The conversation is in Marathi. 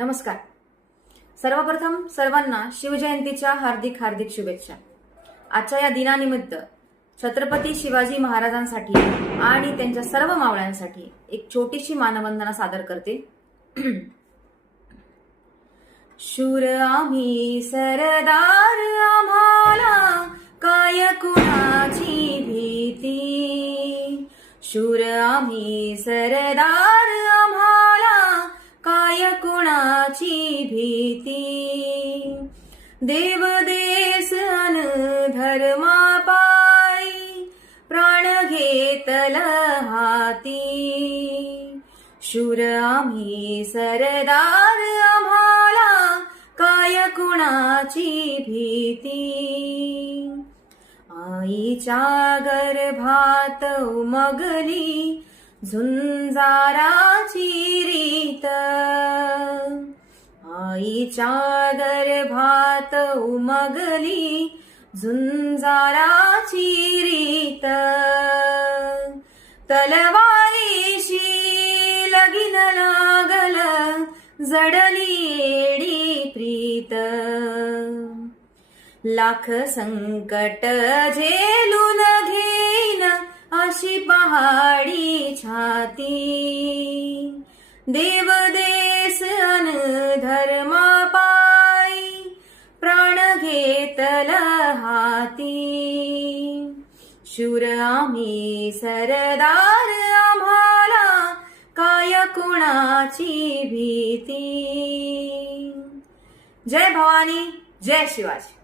नमस्कार. सर्वप्रथम सर्वांना शिवजयंतीच्या हार्दिक हार्दिक शुभेच्छा. आजच्या या दिनानिमित्त छत्रपती शिवाजी महाराजांसाठी आणि त्यांच्या सर्व मावळ्यांसाठी एक छोटीशी मानवंदना सादर करते. शूर आम्ही सरदार, आम्हाला काय कुणाची भीती. शूर आम्ही सरदार, आम्हाला काय कुणाची भीती. देव देश अन धर्मा पायी प्राण घेतल हाती. शूर आम्ही सरदार, आम्हाला काय कुणाची भीती. आईच्या गर्भात उमगली झुंजाराची रीत. आईच्या गर्भात उमगली झुंजाराची रीत. तलवारीशी लगीन लागल जडली एडी प्रीत. लाख संकट झेलून घेईन अशी पहाडी छाती. देव देश अन धर्मा पायी प्राण घेतल हाती. शूर आम्ही सरदार, आम्हाला काय कुणाची भीती. जय भवानी, जय शिवाजी.